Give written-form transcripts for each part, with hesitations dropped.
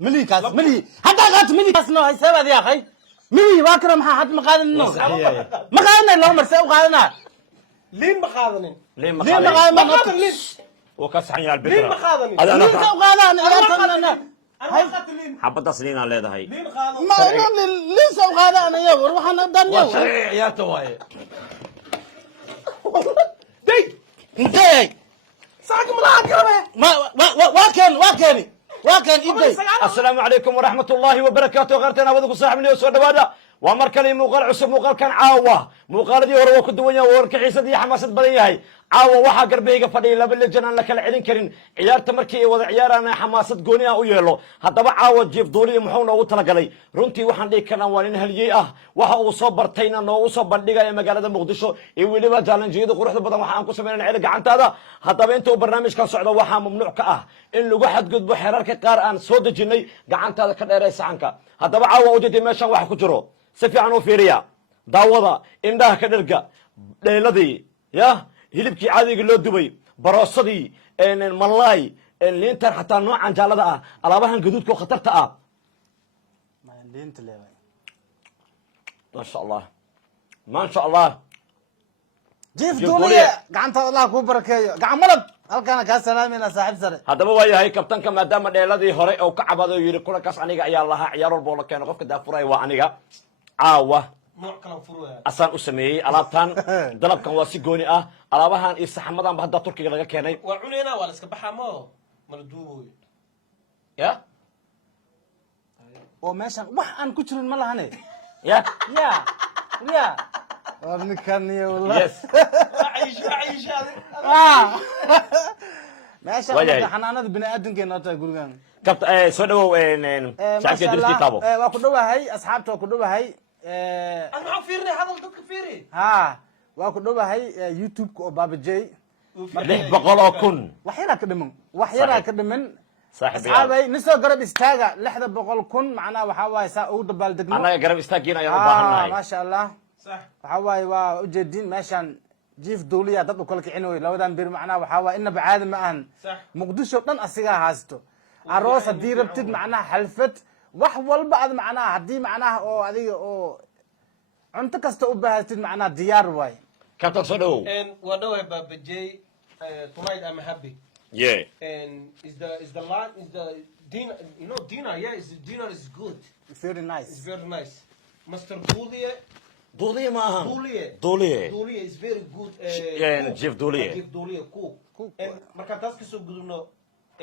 ملي كاس ملي حتى قالت ملي كاس نو هاي سبب يا اخي ملي واكرم حد مقادن نو مقادن لو مرسي وقادنا لين مخاضنين لين ليه مقادن مقادن لين وكسحن يا لين البكرة مخاضنين هذا ليه أنا وقادنا انا اخذت لين حبة سنين على هاي لين خاضن ما ليه سو قادنا يا روح انا دنيا وشريع يا توي دي انت ساق ملاك ما واكن يبدي السلام عليكم ورحمة الله وبركاته غيرتنا ودكم صاحب لي وسود وادا ومركلي موقال عصب موقال كان عاوة موقال دي هو كدوانيا وركحيسة دي حماسة بدنياهي عاوة waxa garbeyga fadhiya laba lejan la kala celin karin ciyaarta markii ay wada ciyaarana xamaasad gooni ah u yeelo hadaba caawa jiif dooliye muxuu noogu talagalay runtii waxaan dhigi karnaa waa nin haliyey ah waxa uu soo bartayna noogu soo bandhigaya magaalada muqdisho iyo weliba jaalanjiyada quruxda badan waxa aan ku sameynaa ceel gacantaada hadaba inta uu barnaamijkan socdo waxaa mamnuuc ka ah in lagu xadgudbo xeerarka qaar aan soo dejinay gacantaada ka dheerey saxanka hadaba caawa ujeedii meeshan waxa ku jiro si fiican u fiiriya daawada indhaha ka dherga dheeladii ya hilibkii caadiga loo dubay baroosadii malaay liintan xataa noocan jaalada ah alaabahan gaduudka oo khatarta ah maasha allah maasha allah jiif duuliye gacanta allah ku barakeeyo gacan malab halkaana kaa salaamayna saaxiib sare haddaba waa yahay kabtanka maadaama dheeladii hore oo ka cabaday oo yidhi kulankaas aniga ayaa lahaa ciyaar walba oo la keeno qofka daafuraya waa aniga caawa نوع كلام فروع asaan u sameeyey alaabtan dalabkan waa si gooni ah alaabahan iyo saxamadan ba hadda turkiga laga keenay وعلينا ولا سكبحة ما ملدوبه ya oo meeshan wax aan ku jirin ma lahane ya ya warnikan iyo wallahi yes عيش هذا meeshan Wayahay. marka xanaanada bini aadamkeena oo tahay gurigan kabta soo dhawow shacabka diristi taabo waa ku dhawahay asxaabta waa ku dhawahay أنا معه فيرني هذا ضدك فيري ha waa ku dhawahay youtube-ka oo Baba J 600,000 wax yaraa ka dhiman wax yaraa ka dhiman saaxiib asxaabay nisoo garab istaaga 600,000 macnaha waxa waaye saa ugu dabaaldegno annaga garab istaagiina ayaan u baahannahay maasha allah صح waxa waaye waa ujeedin meeshan jiif duuliya dad u kala kicin way labadan bir macnaha waxa waaye inaba caadi ma ahan صح muqdisho dhan asigaa haasto aroos haddii rabtid macnaha xalfad wax walba ad macnaha haddii macnaha oo adiga oo cunto kasta u baahatid macnaha diyaar waay kabtan soo dhawow and what do I have Jay tonight I'm happy yeah and is the line is the dinner you know dinner yeah is the dinner is good very it's nice very nice Mr. Duliye duuliye ma ahan Duliye duuliye Duliye is very good Jeff Duliye. Jeff Duliye cook and marka taas ka soo gudubno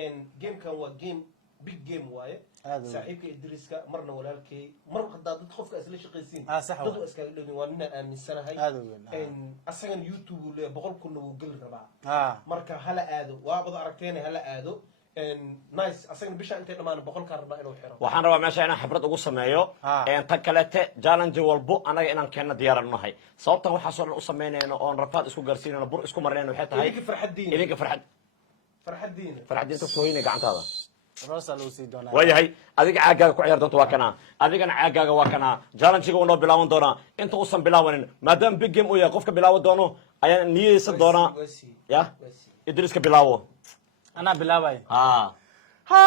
and game kan waa game big game waaye Aad u saaxiibka Idriiska marna walaalkay mar hadaa dad qofka isla shaqaysiin sax dad waa iskaga dhawin waa nina aaminsanahay Aad u weyn, and asagan YouTube uu leeyahay 100 kun uu gal rabaa ah marka hala aado waa bad aragteen hala aado and nice asagan bisha intay dhamaan 100 ka rabaa inuu xiro waxaan rabaa meesha inaan khibrad ugu sameeyo tan kalete challenge walbo anaga inaan keenno diyaaran nahay sababtan waxaasoo dhan u samaynayno oon rafaad isku gaarsiinayno bur isku marnayno waxay tahay idinka farxadiin idinka farxadiin farxadiinta sooyinay gacantaada roosa loo sii doonaa waayahay adiga caagaaga ku ciyaar doonta waa kana adigana caagaaga waa kana challenge-ga uu noo bilaaban doonaa inta uusan bilaabanin maadaama big game uu yahay qofka bilaaban doono ayaan niyeysan doonaa ya idriiska bilaawo anaa bilaabay ha ha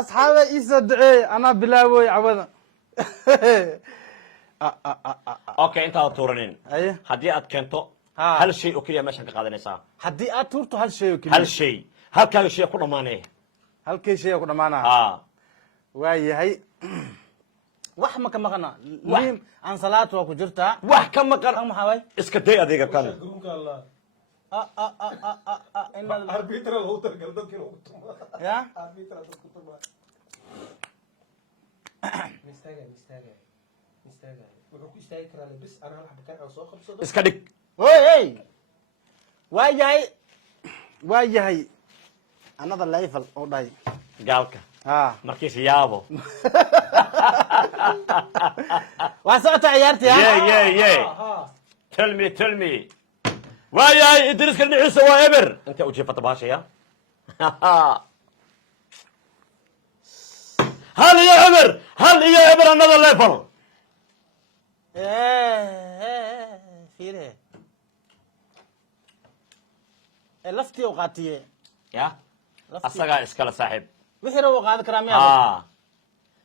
asxaabay ii soo duceey anaa bilaaboy cabada okay intaad tuuranin aye haddii aad keento Ha. hal shay oo keliya meeshan ka qaadanaysaa haddii aad tuurto hal shay oo hal keliya shay halkaaga shay ku dhammaanee halkii shay ku dhamaanaa ha waa yahay wax ma ka maqana liim ansalaat waa ku jirtaa wax ka maqan kan maxaa waay iska day adiga kan gruunka allah inal arbitral uu targal dadkii uu tuma ya arbitral dadku tuma mistaaga wuxuu ku istaagi karaa bis ana hal xabkan aan soo qabsado iska dhig hey waa yahay another level oo dhahay gaalka ha markiis yaabo waa socota ciyaartii ye tell me waayahay idriiska dhinaciisa waa eber inta u jeefata baashaya hal iyo eber another level fiire laftii u qaatiye ya asagaa iskale saaxiib wixii rawo qaad karaa miyaa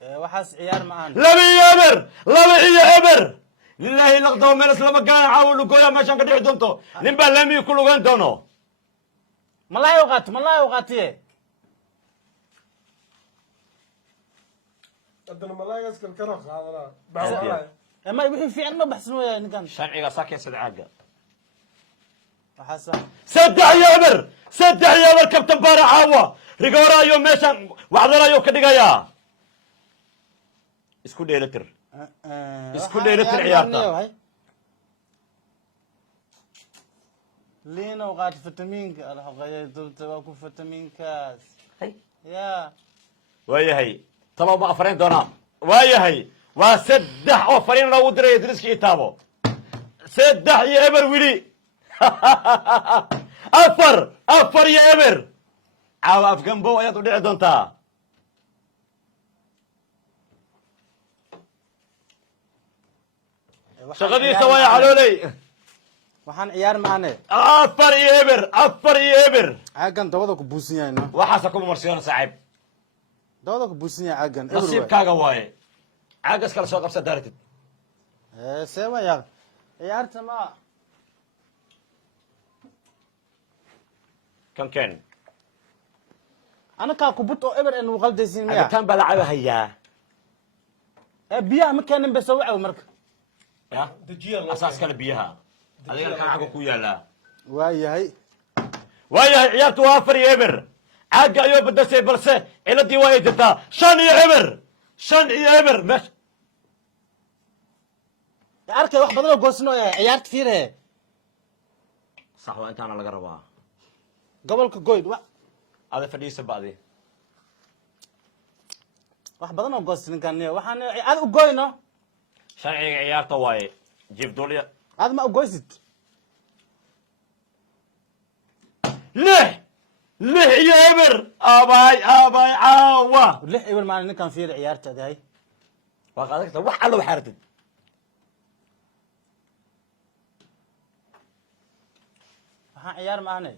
ها waxaas ciyaar ma aan لبي يبر لبي يبر لله لقطه من اسلام كان عاول لقويا ما شان كدحي دونتو نبا لمي كل وين دونو malaayo qaatiye haddana malaagaas kalkana qaadanaa baxwaa ama wixii fiican ma baxsan weeyaa ninkan شرعي ساكن سدعاقه waxaas سدع يبر سدع يبر كابتن بارع عاوة ريغورا يوم ميشان وعدلا يوم كدغايا اسكو ديرتر isku dheelitir ciyaarta. liina u qaat fitamiinka alxaqaya dubta waa ku fitamiinkaas ya waayahay talo ma afreen doonaa waayahay waa saddex oo fariin loogu diray diriska itaabo saddex iyo eber wili afar iyo eber caawa afgambow ayaad u dhici doontaa shaqadiisa waaya calooley waxaan ciyaar maane afar iyo eber caagan dabada ku buusan yahay no waxaasa kuma marsiyoona saaxiib dabada ku buusan yahay caagan nasiibkaaga waaye caagas kala soo qabsa daartid see waya ciyaarta ma kan keen anakaa kubut oo eber en uqaldaysin miya cabitaan baa la cabahayaa biyaha ma keenin bese wacaw marka asaas kale biyaha adigana kan xagga ku yaalaa waayahay waayahay ciyaartu waa afar iyo eber caagga ayuu badasay balse ciladii waa ay jirtaa shan iyo eber meesha arkay wax badan oo goosno ciyaarta fiirhe sax waa intaana laga rabaa gobolka goyd ada fadhiisa ba'di wax badan oo goos ninkan waxaan aad u goyno sharciga ciyaarta waaye jibdulya aad ma u goysid lix iyo eber abaay caawa lix eber maalin ninkan fiir ciyaarta adahay waa qaadan kartaa wax alla waxaa ratid waxaan ciyaar maane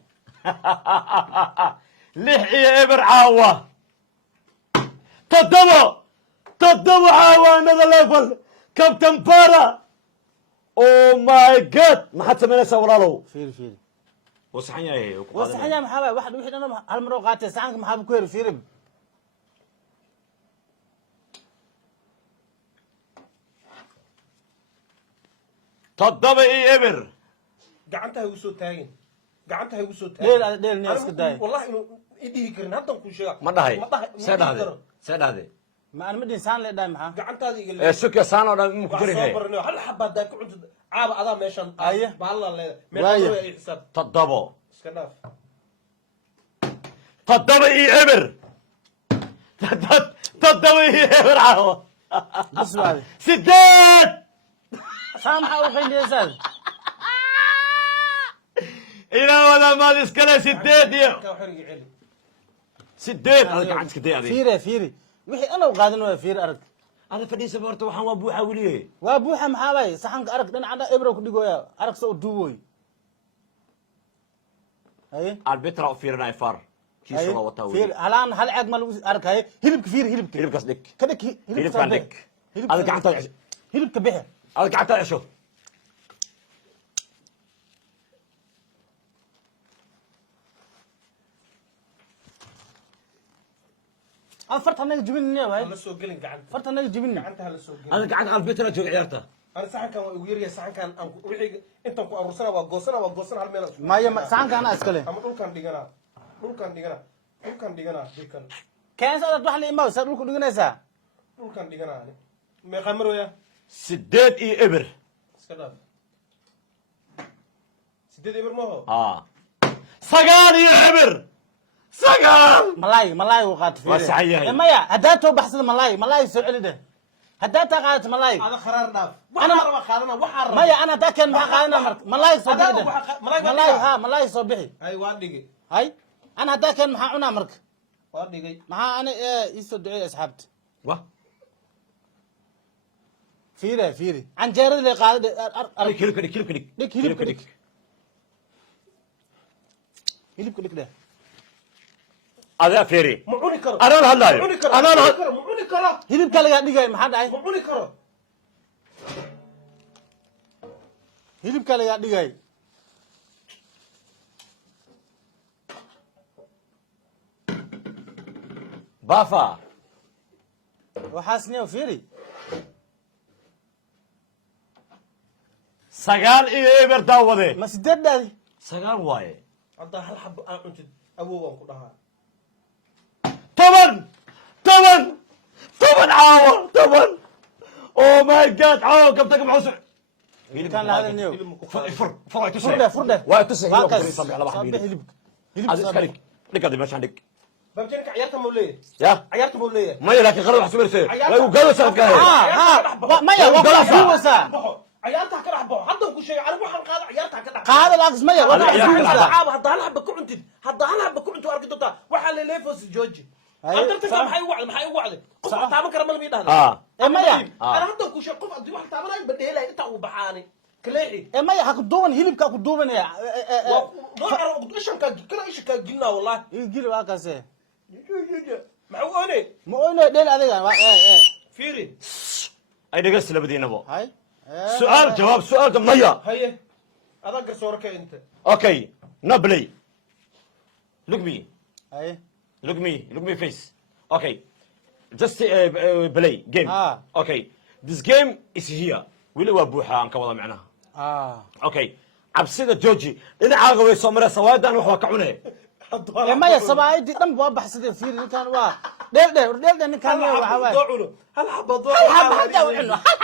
lix iyo eber caawa toddoba caawa another level captain para oh my god maxaad samaynaysaa walaalow fiir wuu saxan yahay wasaxan yaa maxaa wax wixii dhan hal mar oo qaatay saxanka maxaa ku heri fiir toddoba iyo eber gacanta ha igu soo taagin gacanta ha igu soo taagin dheel niya iska daay wallahi inuu idhihi karin haddan ku sheega ma dhahay see dhahde ma aan midin saan le dhaay maxaa gacantaada iga suka saan oo dhan imu ku wax jiri soo he baranayo hal xabaa daa ka cunta caaba adaa meeshan Aye. baalla leedahay Waaye. meeshan ay xisaab toddobo iska dhaaf toddoba iyo eber toddoba iyo eber caawa bas waade sideed saa maxaa u qaynaysaa ilaa wada maad iskale sideed iyo ka xiriga celi sideed ada gacan iska day adig fiiri wixii ana u qaadan waa fiir arag ada fadhiisa horta waxaan waa buuxa weliye waa buuxa maxaa waay saxanka arag dhinacana ebro ku dhigoya arag soo duuboy haye albitra u fiirinay far kiisa waa wataa fiir weli halaan hal caag ma lagu arag haye hilibka fiir hilibkaas dhig ka dhig hilibkaan dhig ada gacanta cesho hilibka bixi ada gacanta cesho farta naga jibin waay hala soo gelin gacanta farta naga jibin gacanta hala soo gelin ada gacanta albitra joog ciyaarta ana saxankan waa igu yaryahay saxankan aan wixii intan ku aruursana waa goosana hal meel maya saxanka ana iskale ama dhulkan dhiganaa dhikan keensa dad wax la imaa saa dhulku dhiganaysaa dhulkan dhiganaa meeqa mar weeyaa sideed iyo eber iska dhaaf sideed eber maaho sagaal iyo eber sagaal malaay uu qaato Waa saxan yahay. maya haddaad too baxsada malaay soo celi dheh haddaad taa qaadato malaay ada kharaar dhaaf waxaa raba qaadana waxaa raba maya ana haddaa keen maxaa qaadana marka malaay soo bixi Haddaad dheh waxa- malaay waa dhigaa. malaay soo bixi hay waa dhigay hay ana haddaa keen maxaa cunaa marka waa dhigay maxaa ana iisoo duceey asxaabta wa fiiri canjeerada le qaada hilibka dhig dhig hilibka dhig hilibka dhig dheh هذا فيري ما cuni karo أنا لا هلايو ma cuni karo أنا ma لا cuni karo ma cuni karo hilibka lagaa dhigay maxaa dhacay ma cuni karo hilibka lagaa dhigay بافا waxaasniyo fiiri سجال إيه إبر داوده ma sideed dhaadi سجال واي haddaa hal xabo aan cuntid awowaan ku dhahaa طبعا عاوة طبعا أوه ماي جاد عاوة قبتك محوسر hilibkan la hadalniyo فرع تسعة furdhe furdhe واي تسعة waa هيلو kaas كبري صبي على واحد Soo bixi ميلي hilibka hilibka عزيز soo كاريك bixi. لك هذه ماشي عندك baabjeenka ciyaarta mau leeyahay يا ciyaarta mau leeyahay ما لكن خلوا حسوا رسالة لا يقالوا سنة ها كاهي ها maya waa ku Galasa. duubaysaa baxo ciyaarta ha ka dhex baxo hadda ku sheegay anigu waxaan qaada ciyaarta ha ka dhex qaada laakas maya waa Adiga ku ciyaar duubaysaa caaba hadda hal xaba ku cuntid hadda hal xaba ku cuntu arki doontaa waxaa la leefos jooji Haye, antartanka sax. maxay ugu wacday qof wax taaban kara ma lama dhahda آه maya ana hadda ku sheeg qof haddii wax taabanayo badheelay inta uu baxaani kaleexi maya ha ku duuban hilibka ku duubanaya ishankaa kala ishankaa gelinaa wallahi gili waa kaase maxuu oone ma oynayo dheel adiga fiiri أي نقص لبدي نبو hay سؤال جواب سؤال مية haye adaa garsoore ka inta أوكي نبلي look me hay look me face okay just play game Ah. okay this game is here wili waa buuxa aan ka wada macnaha okay cabsida jooji dhinacaaga way soo mareen sawaadan wax waa ka cunee maya sabaayadii dhan waa baxsadeen fiiri ninkan waa dheel ninkan waxa waay cuno hal xaba doo hal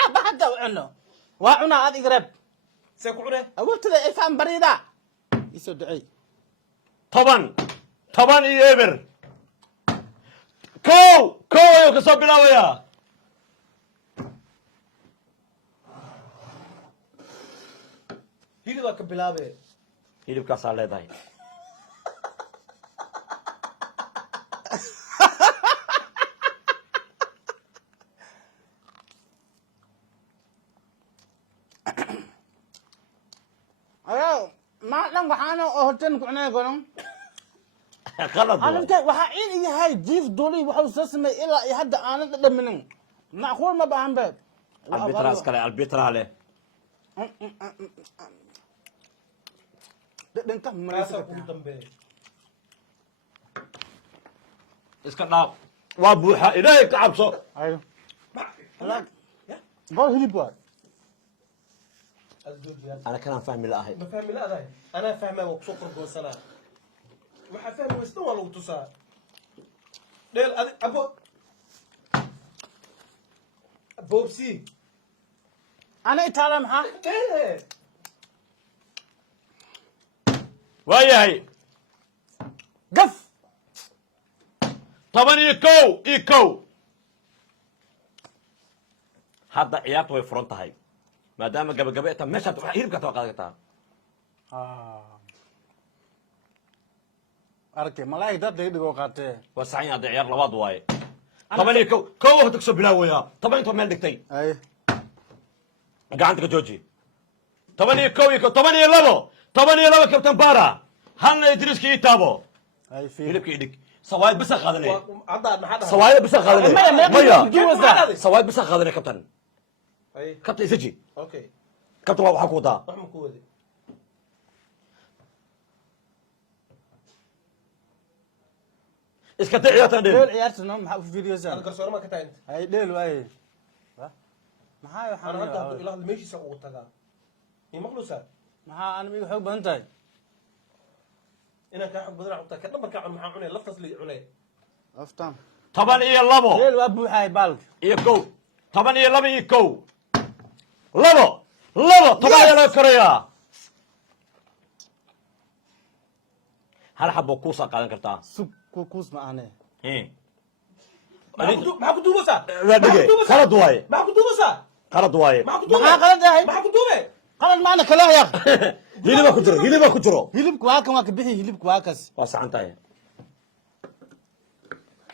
xaba hadda u cuno waa cunaa aad igrab see ku cune awoodtada ay faan bariida isoo ducey toban iyo eber kow ayuu ka soo bilaabayaa hilibaa ka bilaabe hilibkaasaa leedahay ma dhan waxaana oo horteen ku cunay gonon qalad waay. anka waxa in yahay jiif dooli wuxuu soo sameeyay ilaa iyo hadda aanan dhadhaminin macquul ma baahan be albitras kale albitra leh dhanka kaasaa maraysa kugu dambeeya iska dhaaf waa buuxa ilaahay ka cabso ayo go hilib waay ana kanaan fahmi la'ahay ma fahmi la'dahay anaa fahmaa waa kusoo korgoonsanaa waxaa fahmi waysa dhan waa lagu tusaa dheel adi abo boobsi ana itaala maxaa waayahay gaf 11 hadda ciyaartu way furan tahay maadaama gabagabe ta meeshaad hilibka ta qaadan kartaa arkay malaa'ig dad dhigo qaatee waa saxan yahay ciyaar labaad waaye 11 kow hadda kasoo bilaawaya 10 meel dhigtay ay gacanta ka jooji 11 kabtan bara halna idriiska ii taabo ay fi hilibka ii dhig sawaayad bisa qaadanay haddaad maxaa dhahay sawaayad bisa qaadanay maya duwasa. sawaayad bisa qaadanay kabtan ay kabtan isaji okay kabtan waa waxa ku wadaa wax ma ku wadi iska tii ciyaartan dheel dheel ciyaartana maxaa u fiiriyaysaa ad garsoore ma ka tahay inta ay dheel waay maxaa ana hadda hadduu waxaan ilaa meeshiisa ugu tagaa i maqlusaa maxaa aan miga xoog badan tahay inaan kaa xog badan cuntaa ka dhamarkaa cun maxaa cunay laftaas la cunay aftaan 12 dheel waa buuxay baalka iyo kow 12 iyo kow labo toban ayaa laga korayaa hal xabo kuusaa qaadan kartaa sug kuus ma ahne maxaa ku duubasaa waa dhige qalad waaye maxaa ku duubasaa qalad waaye maxaa ku duube maxaa qalad yahay maxaa ku duube qalad maana kala yaa hilibaa ku jiro hilibku waa kan waa ka bixi hilibku waa kas waa saxan tahay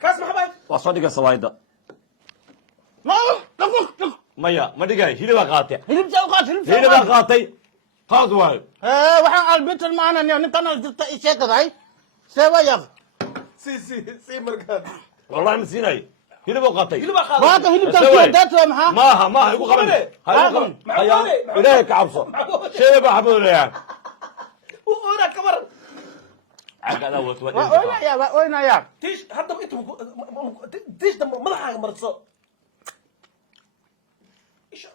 kaas maxaa baay waa soo dhigan sawaayada ma maya ma dhigay hilibaa qaate hilibta u qaat hilibaa qaatay qalad waaye waxaan albitan maana ninkan jirta i sheekaday seeba yaq سي مرقاد والله مسيناي هنا بقطي هلبا خالد واقع هلب أسوي. تنسي داتها محا ما يقول قبل معقولة. معقولة. إليك عبصة معقولة. شيء بحبه يعني وانا كبر عقد أول وين يا تيش حتى انت تيش دم مدحك مرصو ايش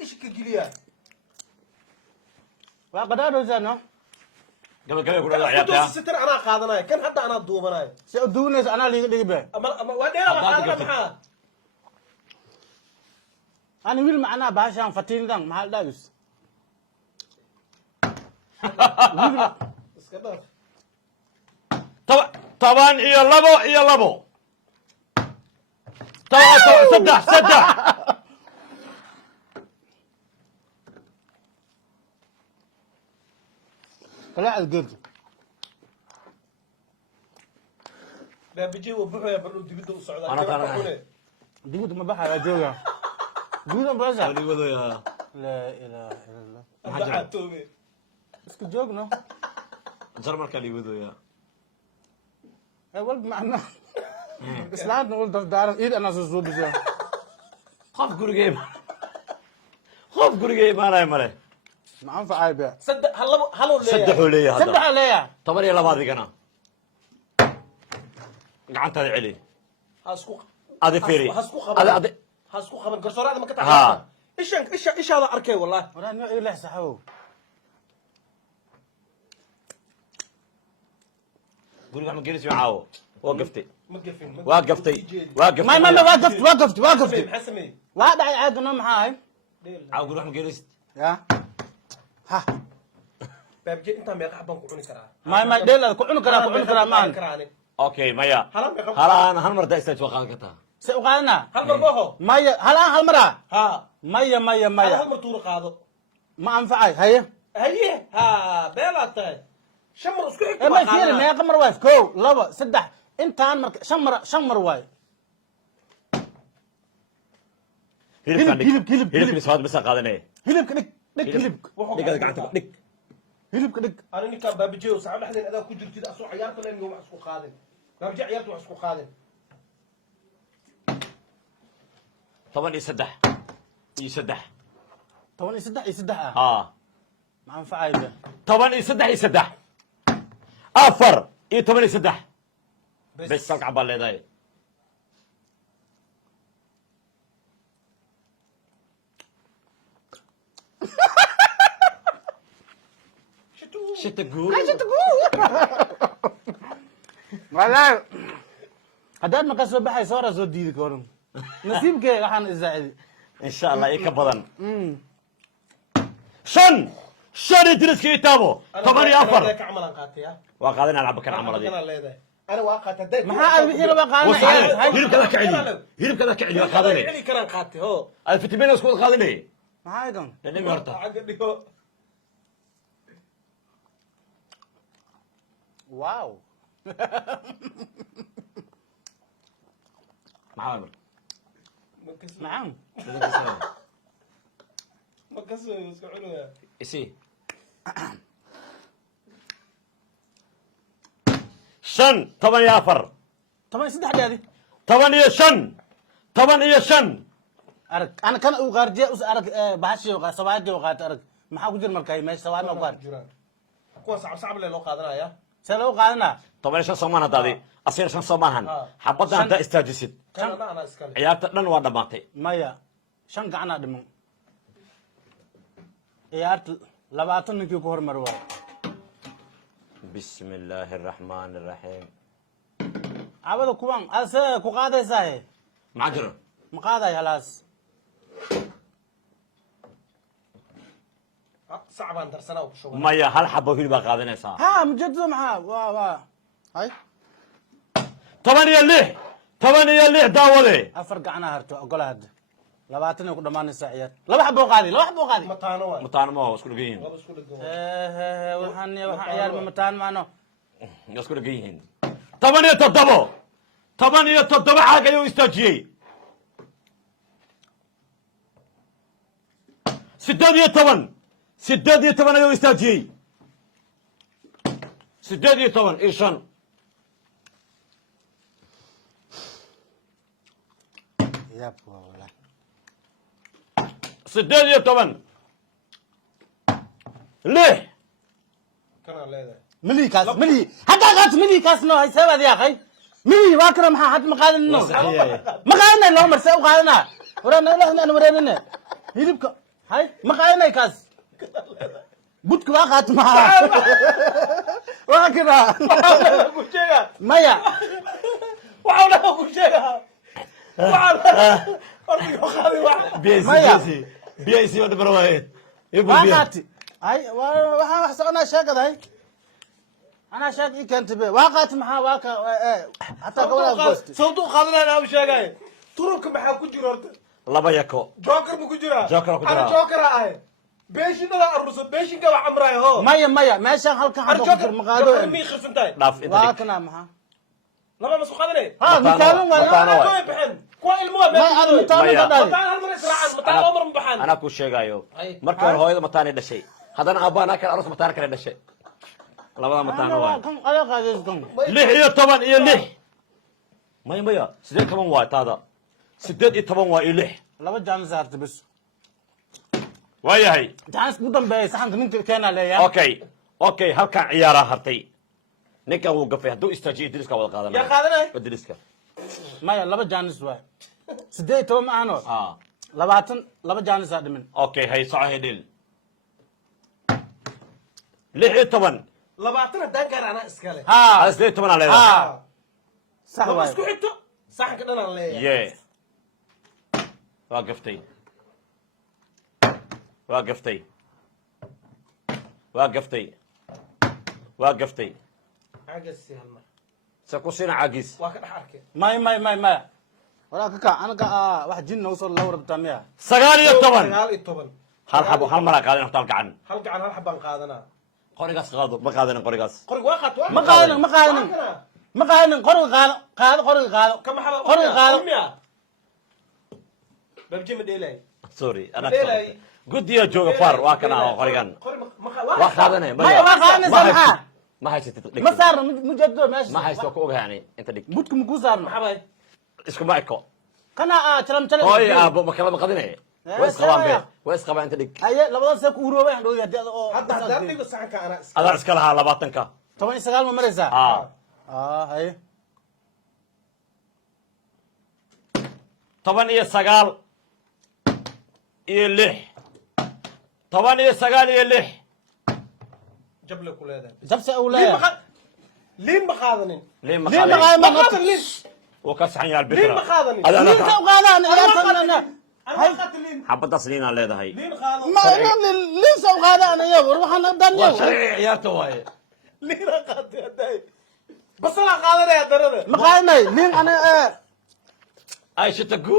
ايش كجليا وقدادو زانو قبل يقول الله يا ستر انا قادناي كان حتى انا دوبناي سأدونس أنا اللي به اما ودينا قادنا maxaa أنا ويل معنا باشان فتين دان محل دايس iska dhaaf طبعا إيه لبو طبعا سدح طلع الجد لا بيجي وبحو يا برو دبيدو سocda أنا كان- ديقود ما بحر أجوجا ديقود بازا اللي يقولوا يا لا إله إلا الله بعتوبي اسكت جوجنا جرمر كان يقولوا يا ولد معنا إسلام نقول دار إيد أنا زوج بزا خاف قولي جيب أنا يا مري ما أنفع عيب يا صدق هلو ليه سدحوا لي سبح هذا عليا طبعا يلا بعضي أنا قعدت هذه علي هاسكو هذه فيري هاسكو هذا خبر هاسكو خبر قرصور هذا ما كنت ها. ايش هذا اركي والله ولا نوع إله سحو قولي عم جلس معاه وقفتي مقفين وقفتي ما وقفت حسمي واحد عاد نوم هاي عاو قولي عم جلس يا ها بابجي انت ما يقع بنك عوني كرا ما ديل كعنو كرا مان اوكي مايا هلا ما يقع هلا انا هالمره دا استوقع كتا سوقانا هل مربوحو ما هلا هالمرة ها ما هل مرتور قادو ما أنفعي هي هيه ها بيلاتاي شمر اسكو حكي ما يصير ما يقمر وايف كو لبا سدح انت عن شمر واي هيلب هذا بس قادني هلب كدك هلب هلب كدك انا ني كان بابجي وصعب لحدين ادا ku jirtid asoo ciyaarta leen wax isku qaadin baabaji ciyaartu wax isku qaadin طبعا يسدح طبعا يسدح ما أنفعي ده طبعا يسدح افر طبعا يسدح بس سلك عبال لي داي شتقول والله هداد ما كسب بحي صورة زود ديدك ورم نصيبك راح إزاعي ان شاء الله يكبضن شن يدرس كتابه طبعا افر عمل قاتيا وقاعدين العب كان عمر دي انا واقعت هداك ما أعرف إيه بقى هيرب كذا كعلي قاعدين علي كران قاتي هو الفتبين اسكو قاعدين ما هايدن لاني مرتا عقدي هو واو معامر نعم ما كسر يسكعوا يا اسي شن طبعا يا افر طبعا يسدح هذه طبعا يا شن أرك أنا كان أوغارجي أرك بحشي وقا سواجي وقات أرك ما حاجر مركاي ماشي سواجي وقات كون صعب لي لو قادنا يا سلو قالنا طبعا شن صومان هذه اصير شن صومان حبضنا انت استاجسد كان انا اسكال عيارته دن waa dhamaatay مايا شن قعنا دمو عيارت لبعتن نكي كهر مروا بسم الله الرحمن الرحيم عبد كوان أسا كقاعدة ساي معجر مقاعدة خلاص صعب ان درسنا وشغل مايا هل حبه هيل باقادنيسا ها مجد معها وا هاي طبعا يا اللي داوله أفرق عنا هرتو أقول هاد لبعتن يقول دمان الساعيات لا بحب وقالي متانو متان ما هو اسكو دغين لو اسكو دغو وحني عيال متان معنا اسكو دغين طبعا يا تضبع حاجه يو استاجي سداد يا طبعا يو استاجي سداد يا طبعا ايشان ياب والله سديد يا طبعا ليه كان على ملي كاس ملي حتى قالت ملي كاس نو هاي سبب يا اخي ملي واكره ما حد مقال انه مقالنا لو مرسو قالنا ورانا انا ورينا هيلبك هاي مقالنا كاس بوتك واقعت معها واكره مايا وعاونا اقول شيء وعاونا ارمي خالي واحد بيسي ولا بروايد واقعت هاي waxaan wax soconaa sheekada hay ana sheeg ii keentay be waaqaat maxaa waaka hataa gabadha goost sawdu qaadanayna aw sheegay turubka maxaa ku jira horta laba yako joker ma ku jira Joker ku jira. ana joker ahay beeshinada arruso beeshinka wax amray ho maya maya meeshaan halkan ar xabo joker ku maqaado mi khirsantahay dhaaf inta waa dhig kana maxaa laba ma soo qaadanay ha mitaalin mataano wala waay. way baxan kuwa ilmuha ma ad mitaalin Maya. ka dhali mataan hal mar israacan mataan laba mar ma baxan anaa kuu sheegaayo Ay. markii hore hooyada mataanay dhashay haddana aabbaanaa kale aroos mataano kale dhashay labada mataano waay kan ala qaadis kan 16 iyo 6 maya maya 8 waay taada 8 waa iyo 6 laba jaan saartay bis waayahay jaan ku dambeeyay saxanka ninka keena leeyahay okay halkan ciyaaraa hartay ninkan wuu gafay hadduu istaajiyo idriska wada qaadanaya yaa qaadanay idriska maya laba jaanis waay 18 ma ahno 20 laba jaanis aa dhimin okay hay soco hedhil 16 labaatan haddaan gaar anaa iskale ha 18 aa leedahay ha sax laba waay isku xigto saxanka dhan aan leeyahay ye waa gaftay waa gaftay waa gaftay waa gaftay cagasi hal mar se ku siina caagis waa ka dhex arkay maya wala kaka anaga wax jin noo soo lawr rabtaa miya 19 19 hal xabo hal mara qaadan hal gacan hal gacan hal xabaan qaadanaa qorigaas qaado ma qaadanin qorigaas qorig waa qaat ma qaadanin qoriga qaado qoriga qaado kama xaba qoriga qaado babji ma dheelay sorry ana Madelay. gudiya jooga far waa kana qorigan waa qaadanay maya waa qaadanaysa maxaa ma haysatid dhig ma saarno mujado meesha ma haysto ku ogahay ani inta dhig budka ma ku saarno maxabay isku ma eko kana jalam hooy aabo ma kala qadinay way isqabaan be way isqabaan inta dhig haye labada see ku uroobay aan dhooyay hadii oo hadda haddaan dhigo saxanka anaa iska adaa iska lahaa 20ka 19 ma maraysaa haye 19 iyo 6 19 iyo 6 jable ku leedahay jabse awlaaya liin ma qaadanin ليه ما ليه ما قال قال ma qaadanin liin وكسحن يا ليه ما البكرة قادني هذا لين انا qaadaan أنا ilaa ما قادت liin حبة سنين على هذا هي liin qaado ma lin soo qaadaan ayaw waxaan dan yow وشريع عيارته واي liin qaadtay haday basala qaadanaya darada ma qaadnay lin ana اي شتكو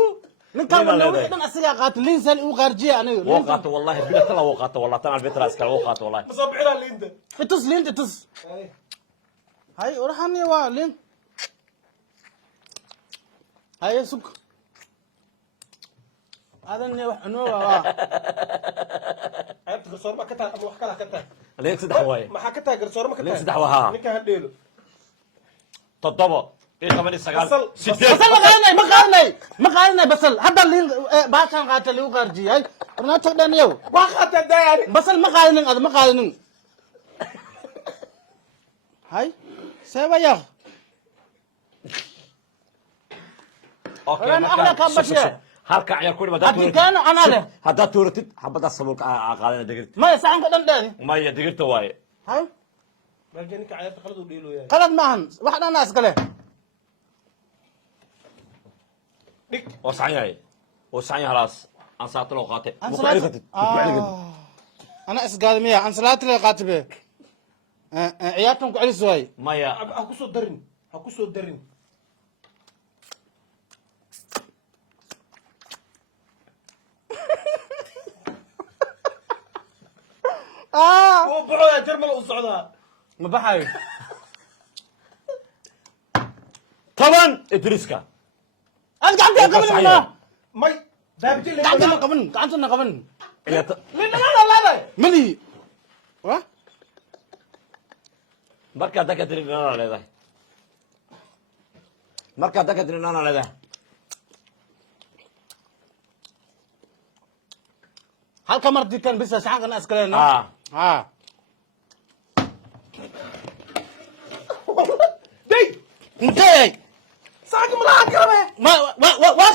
ninkan wana wixii dhan asiga qaat lin san uu qarjiya aniga وقعت والله بلا تلا وقعت والله تنا البترا اسكال وقعت والله ma soo bixina liinta fitus lin fitus hay orahan waa lin hay suk adan wax noo waa ayta garsoor ma ka taa ama wax kala ka taa ليك سدح واي maxaa ka taa garsoor ma ka taa ليك سدح وها ninka hadheelo تضبط ايه 8 سقال بصل. ستين basal ma qaadnay basal hadda lin baakan qaata lagu qarjiyay ornato dhan yow waa qaatay daayari basal ma qaadnin ad ma qaadnin hay seebaya اوكي أنا أغلى كان بشيء. هالكع يا كل ما أكيد كان أنا له. هذا تورتد حبة الصبوك قاعدين دقيقة ما saxanka dhan dheedi ما هي دقيقة واي hay marka ninka cayaarta qalad u dheelo yahay qalad maahan wax dhan aas kale dhig وسعي خلاص أنا ساعات لو قاتل ana isgaadmiya an salaati la qaatibe ciyaartan ku celis waay ما يا ha ku soo darin ha ku soo darin oo baxo ya jarmal u socdaa ma baxayo طبعا إدريسكا ad gacanta qabanina may daabji le gacantana qaban liin dhanaan leedahay mali wa marka dadka tirinana leedahay marka dadka tirinana leedahay halka mar dikan bisa saxan askaleena ha day intay saxan ma laha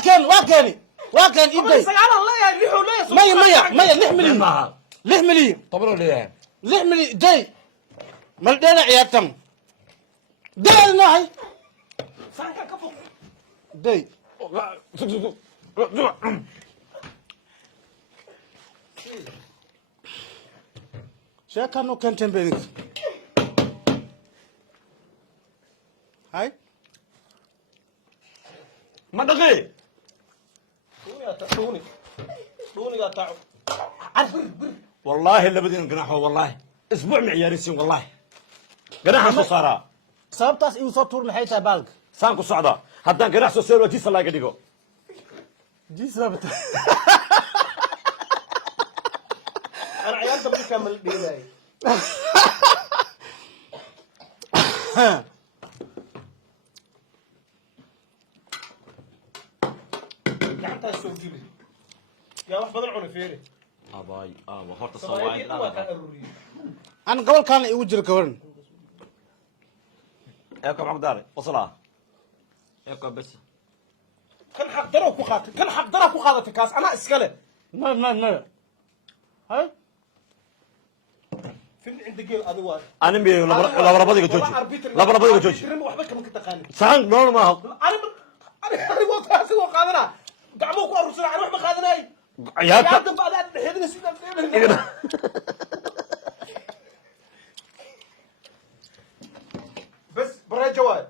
kale waa keen intay sagaal la yahay lixo leeyahay maya 6 milyan maaha 6 milyan toban leeyahay 6 milyan day mal dheena ciyaartan day nahay saxan ka fog day sheekano kenten benig hay ma dhaqi دوني قاطع عارف بر والله labadiin ganaxo wallahi isbuuc ma ciyaarisiin wallahi ganaxa soo saara sababtaas inuu soo tuur maxay tahay baalka saan ku socda haddaan ganax soo saaro jiisa laaga dhigo jiisabta انا عيال بدي كمل ديلاي حتى السوق جيبي يا واحد بدل عون فيري abaay aba horta صوايا sawaayid ما كان الروري aan gobolkan igu jiro ka waran eeko magdaare wasala eeko bes كان حق درو كو قاتل كان حق درو كو قادت كاس انا اسكله ما hay في عند جيل ادوات ani mi labarabadiga jooji labarabadiga jooji ترمي وحبك كم كنت قاني saan nool maaha انا وقتها سوى قادنا قعمو كو ارسل انا وحبك قادناي ciyaarta قاعد بعد حيدنا سيدنا بس براي جواد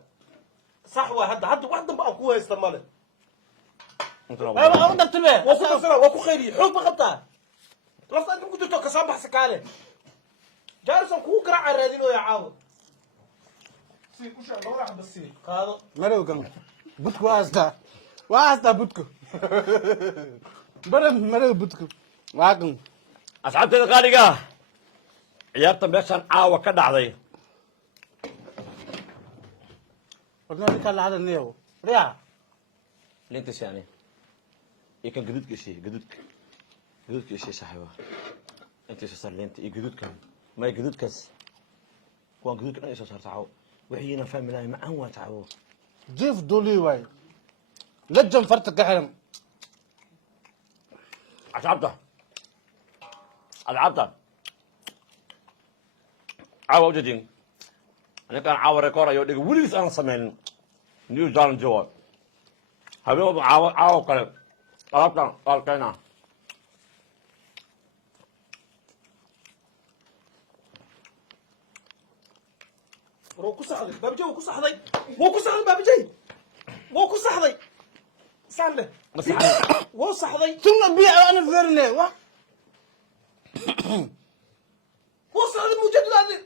صح واحد واحد بقى قوه يستمر انا اقدر تبه وكو سنه وكو خيري حب قطع لفت انت كنت تو كسبح سكاله جالسون كو قرع رادين يا عاود سي وش دور بس سي هذا marow kan budku waasta budku baran marow budku waa kan asxaabteeda qaaliga ciyaarta meeshaan caawa ka dhacday warna ka la hadanayo riya lintas yani iyo kan gaduudka ishii saaxiiba intiisa sar linta iyo gaduudkan may gaduudkaas kuwaan gaduudka dhan isoo saar tacawo wixiina fahmi lahay macaan waa tacawo jiif duli waay lajam farta ka xiran asxaabta caawa ujeedin anigaan caawa rekoor ayo dhiga weligiis aan samaynin new zealand jawa habeenba caawa kale alaabtan qaalkayna روكو صحدي باب جو كو صحدي مو كو صحدي باب جاي مو كو صحدي ساله مو صحدي tuna biya ana ferne wa مو صحدي مجدد هذا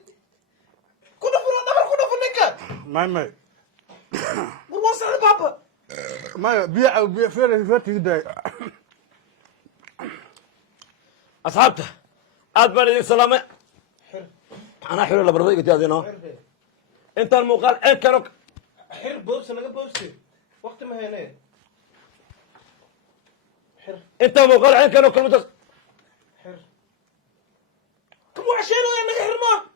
كنا فرنا دبر كنا فرنك may مو صحدي بابا biya fere tiday asxaabta aad baan idin salaamay حر anaa xiro labarbadiga tiyaadino intaan muuqaal ee karo حر بوبس انا بوبسي وقت ما هنا حر intaan muuqaal ee karo kalmada حر كم عشان انا حرمه